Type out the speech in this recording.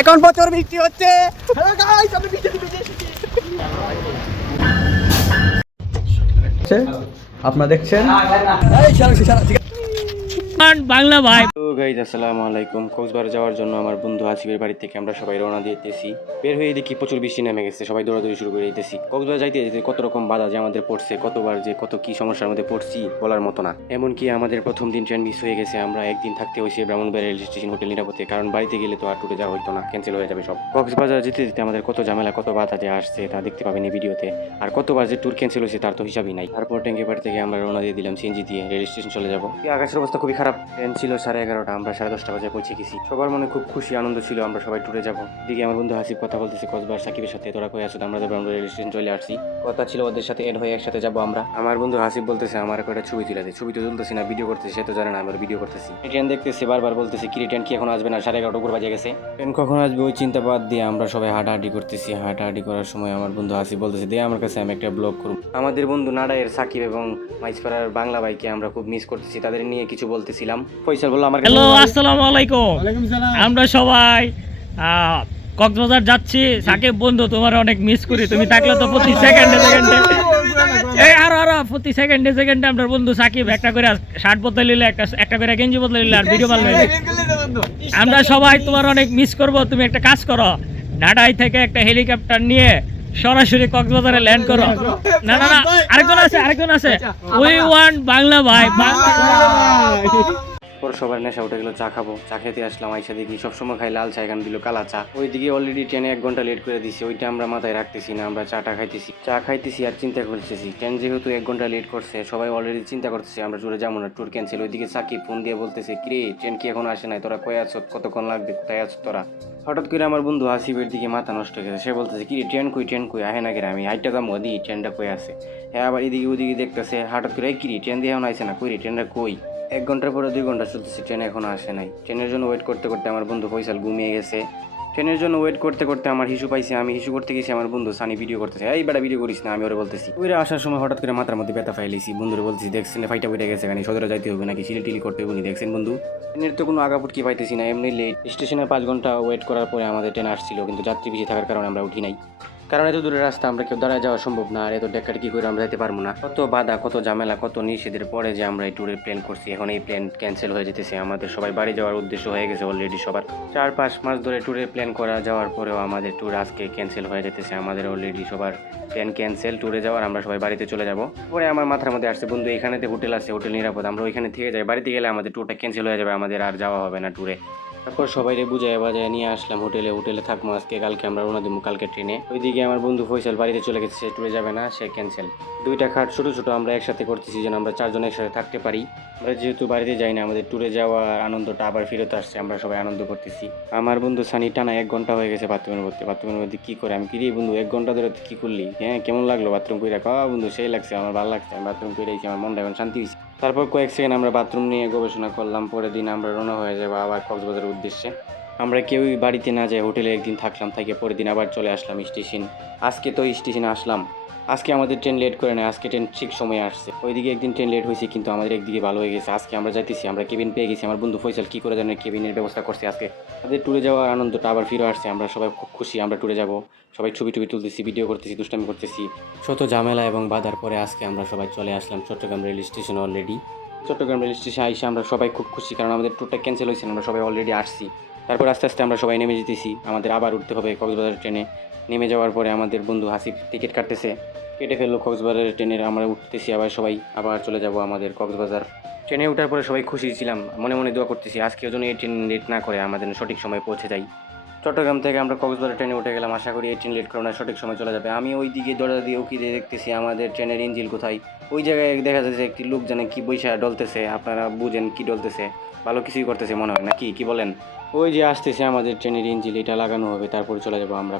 এখন প্রচুর বৃষ্টি হচ্ছে। হ্যালো গাইস, আমি বৃষ্টিতে ভিজে এসেছি। আপনারা দেখছেন এই সারা ঠিক বাংলা ভাই। তো গাইজ আসসালামু আলাইকুম। কক্সবাজার যাওয়ার জন্য আমার বন্ধু আসিফের বাড়ি থেকে আমরা সবাই রওনা দিতেছি। বের হয়ে দেখি প্রচুর বৃষ্টি নেমে গেছে, সবাই দৌড়াদৌড়ি শুরু করে দিতেছি। কক্সবাজার যাইতে যেতে কত রকম বাধা যে আমাদের পড়ছে, কতবার যে কত কি সমস্যার মধ্যে পড়ছি বলার মতো না। এমনকি আমাদের প্রথম দিন ট্রেন মিস হয়ে গেছে, আমরা একদিন থাকতে হয়েছে ব্রাহ্মণবাড়িয়া রেল স্টেশন হোটেল নিরাপদে, কারণ বাড়িতে গেলে তো আর টুরে যাওয়া হইতো না, ক্যান্সেল হয়ে যাবে সব। কক্সবাজার যেতে যেতে আমাদের কত ঝামেলা কত বাধা যে আসছে তা দেখতে পাবেন এই ভিডিওতে। আর কতবার যে ট্যুর ক্যান্সেল হয়েছে তার তো হিসাবই নাই। তারপর ট্যাঙ্কেবাড়ি থেকে আমরা রওনা দিয়ে দিলাম সিএনজি দিয়ে, রেল স্টেশন চলে যাবো। আকাশের অবস্থা খুবই খারাপ, ট্রেন ছিল 11:30, আমরা 10:30 বাজে পৌঁছে গেছি। সবার মনে খুব খুশি আনন্দ ছিল, আমরা সবাই ট্যুরে যাবো। দিকে আমার বন্ধু হাসিব কথা বলতেছে কক্সবাজার সাকিবের সাথে, তোরা কই আছো? আমরা তো ব্রাহ্মণবাড়িয়া রেল স্টেশন চলে আসছি, কথা ছিল ওদের সাথে এড হয়ে একসাথে যাবো আমরা। আমার বন্ধু হাসিব বলতেছে আমার একটা ছবি তুলে দে। ছবি তো তুলতেছি না, ভিডিও করতেছি, সে তো জানে না আমরা ভিডিও করতেছি। ট্রেন দেখতেছে, বারবার বলতেছে কি ট্রেন কি এখন আসবে না? 11:30 উপর বাজে গেছে, ট্রেন কখন আসবে ওই চিন্তা বাদ দিয়ে আমরা সবাই হাঁটাহাঁটি করতেছি। হাঁটাহাঁটি করার সময় আমার বন্ধু হাসিব বলতেছে দে আমার কাছে, আমি একটা ব্লগ করব। আমাদের বন্ধু নাড়াইয়ের সাকিব এবং মাইজপাড়ার বাংলা ভাইকে আমরা খুব মিস করতেছি, তাদের নিয়ে কিছু বলতেছিলাম। ফয়সাল বলল আমার হ্যালো, আসসালামু আলাইকুম। আমরা সবাই কক্সবাজার যাচ্ছি। সাকিব বন্ধু, তোমার অনেক মিস করি, তুমি থাকলে তো প্রতি সেকেন্ডে প্রতি সেকেন্ডে আমরা বন্ধু সাকিব একটা করে শার্ট বদলে নিলে, একটা করে গেঞ্জি বদলে নিলে আর ভিডিও বানালে। আমরা সবাই তোমার অনেক মিস করব। তুমি একটা কাজ করো, ঢাকায় থেকে একটা হেলিকপ্টার নিয়ে সরাসরি কক্সবাজারে ল্যান্ড করো। না আরেকজন আছে উই ওয়ান্ট বাংলা ভাই। পর সবার নেশা উঠে গেল, চা খাবো। চা খেতে আসলাম, আইসা দেখি সবসময় খাই লাল চা, এখানে দিল কালা চা। ওইদিকে অলরেডি ট্রেনে 1 ঘন্টা লেট করে দিছি, ওইটা আমরা মাথায় রাখতেছি না। আমরা চা খাইতেছি আর চিন্তা করতেছি, ট্রেন যেহেতু 1 ঘন্টা লেট করছে, সবাই অলরেডি চিন্তা করতেছি আমরা ট্যুরে যাবো না, ট্যুর ক্যান্সেল। ওইদিকে সাকিব ফোন দিয়ে বলতেছে কিরে ট্রেন কি এখন আসে নাই? তোরা কই আছো? কতক্ষণ লাগবে? কোথায় আছো তোরা? হঠাৎ করে আমার বন্ধু হাসিবের দিকে মাথা নষ্ট হয়ে গেছে, সে বলতেছে কিরে ট্রেন কই আহে না কেন? আমি হাইটটা যাবো দি, ট্রেনটা কই আছে? হ্যাঁ, আবার এদিকে ওদিকে দেখতেছে, হঠাৎ করে কিরে ট্রেন দিয়ে এখন আসে না, কই রে ট্রেনটা কই? 1 ঘন্টার পরে 2 ঘন্টা চলতেছে, ট্রেন এখনো আসে নাই। ট্রেনের জন্য ওয়েট করতে করতে আমার বন্ধু ফয়সাল ঘুমিয়ে গেছে। ট্রেনের জন্য ওয়েট করতে করতে আমার হিসু পাইছে, আমি হিসু করতে গেছি, আমার বন্ধু সানি ভিডিও করতেছে। এই বেটা ভিডিও করিস না, আমি ওরে বলতেছি। ওইরা আসার সময় হঠাৎ করে মাথার মধ্যে ব্যথা ফাইলেছি, বন্ধুরে বলতেছি দেখছেন ফাইটা বেড়ে গেছে, এখানে সদরে যাইতে হবে নাকি সিলিটিলি করতে হবে? দেখছেন বন্ধু, ট্রেনের তো কোনো আগাপুটকি পাইতেছি না, এমনি লেট। স্টেশনে 5 ঘন্টা ওয়েট করার পরে আমাদের ট্রেন আসছিল, কিন্তু যাত্রী বেশি থাকার কারণে আমরা উঠি নাই, কারণ এত দূরের রাস্তা আমরা কেউ দাঁড়ায় যাওয়া সম্ভব না, আর এত ডেকার কি করে আমরা যেতে পারবো না। কত বাধা কত ঝামেলা কত নিষেধের পরে যে আমরা এই ট্যুরের প্ল্যান করছি, এখন এই প্ল্যান ক্যান্সেল হয়ে যেতেছে। আমাদের সবাই বাড়ি যাওয়ার উদ্দেশ্য হয়ে গেছে অলরেডি সবার। 4-5 মাস ধরে ট্যুরের প্ল্যান করা যাওয়ার পরেও আমাদের ট্যুর আজকে ক্যান্সেল হয়ে যেতেছে। আমাদের অলরেডি সবার প্ল্যান ক্যান্সেল ট্যুরে যাওয়ার, আমরা সবাই বাড়িতে চলে যাব। পরে আমার মাথার মধ্যে আসছে বন্ধু এখানেতে হোটেল আছে, হোটেল নিরাপদ, আমরা ওইখানে থেকে যাই। বাড়িতে গেলে আমাদের ট্যুরটা ক্যান্সেল হয়ে যাবে, আমাদের আর যাওয়া হবে না ট্যুরে। তারপর সবাইরে বুঝায় বাজায় নিয়ে আসলাম হোটেলে থাকবো আজকে, কালকে আমরা রওনা দিব কালকে ট্রেনে। ওইদিকে আমার বন্ধু ফয়সাল বাড়িতে চলে গেছে, সে ট্যুরে যাবে না, সে ক্যান্সেল। 2টা খাট ছোট আমরা একসাথে করতেছি যেন আমরা 4 জন একসাথে থাকতে পারি। আমরা যেহেতু বাড়িতে যাই না, আমাদের ট্যুরে যাওয়ার আনন্দটা আবার ফেরত আসছে, আমরা সবাই আনন্দ করতেছি। আমার বন্ধু সানি টানা 1 ঘন্টা হয়ে গেছে বাথরুমের মধ্যে কি করে? আমি কিরে বন্ধু 1 ঘন্টা ধরে কি করলি? হ্যাঁ, কেমন লাগলো বাথরুম করে? বন্ধু সেই লাগছে, আমার ভালো লাগছে, আমি বাথরুম করে আইছি, আমার মনটা এখন শান্তি হয়েছে। তারপর কয়েক সেকেন্ড আমরা বাথরুম নিয়ে গবেষণা করলাম। পরের দিন আমরা রওনা হয়ে যাবো আবার কক্সবাজারের উদ্দেশ্যে। আমরা কেউই বাড়িতে না যাই, হোটেলে একদিন থাকলাম, থেকে পরের দিন আবার চলে আসলাম স্টেশন। আজকে তো স্টেশনে আসলাম, আজকে আমাদের ট্রেন লেট করে নেয়, আজকে ট্রেন ঠিক সময়ে আসছে। ওইদিকে একদিন ট্রেন লেট হয়েছে, কিন্তু আমাদের একদিকে ভালো হয়ে গেছে, আজকে আমরা যাইতেছি, আমরা কেবিন পেয়ে গেছি। আমার বন্ধু ফয়সাল কি করে জানে কেবিনের ব্যবস্থা করছে আজকে। আমাদের ট্যুরে যাওয়ার আনন্দটা আবার ফিরে আসছে, আমরা সবাই খুব খুশি, আমরা ট্যুরে যাব। সবাই ছবি তুলতেছি, ভিডিও করতেছি, দুষ্টামি করতেছি। শত ঝামেলা এবং বাধার পরে আজকে আমরা সবাই চলে আসলাম Chittagong rail station already. Chittagong rail স্টেশনে আইসে আমরা সবাই খুব খুশি, কারণ আমাদের ট্যুরটা ক্যান্সেল হয়েছে, আমরা সবাই অলরেডি আসছি। তারপর আস্তে আস্তে আমরা সবাই নেমে যেতেছি, আমাদের আবার উঠতে হবে কক্সবাজার ট্রেনে। নেমে যাওয়ার পরে আমাদের বন্ধু হাসিব টিকিট কেটে ফেললো কক্সবাজারের ট্রেনের। আমরা উঠতেছি আবার সবাই, আবার চলে যাব আমাদের কক্সবাজার। ট্রেনে ওঠার পরে সবাই খুশি ছিলাম, মনে মনে দোয়া করতেছি আজকের জন্য এই ট্রেন লেট না করে আমাদের সঠিক সময়ে পৌঁছে যাই। চট্টগ্রাম থেকে আমরা কক্সবাজার ট্রেনে উঠে গেলাম, আশা করি এই ট্রেন লেট করে না, সঠিক সময় চলে যাবে। আমি ওই দিকে দরজা দিয়ে উকি দিয়ে দেখতেছি আমাদের ট্রেনের ইঞ্জিন কোথায়। ওই জায়গায় দেখা যাচ্ছে একটি লোক জানে কি বৈশা ডলতেছে, আপনারা বুঝেন কি ডলতেছে, ভালো কিছুই করতেছে মনে হয়, না কি বলেন? ওই যে আসতেছে আমাদের ট্রেনের ইঞ্জিন, এটা লাগানো হবে, তারপর চলে যাবো আমরা।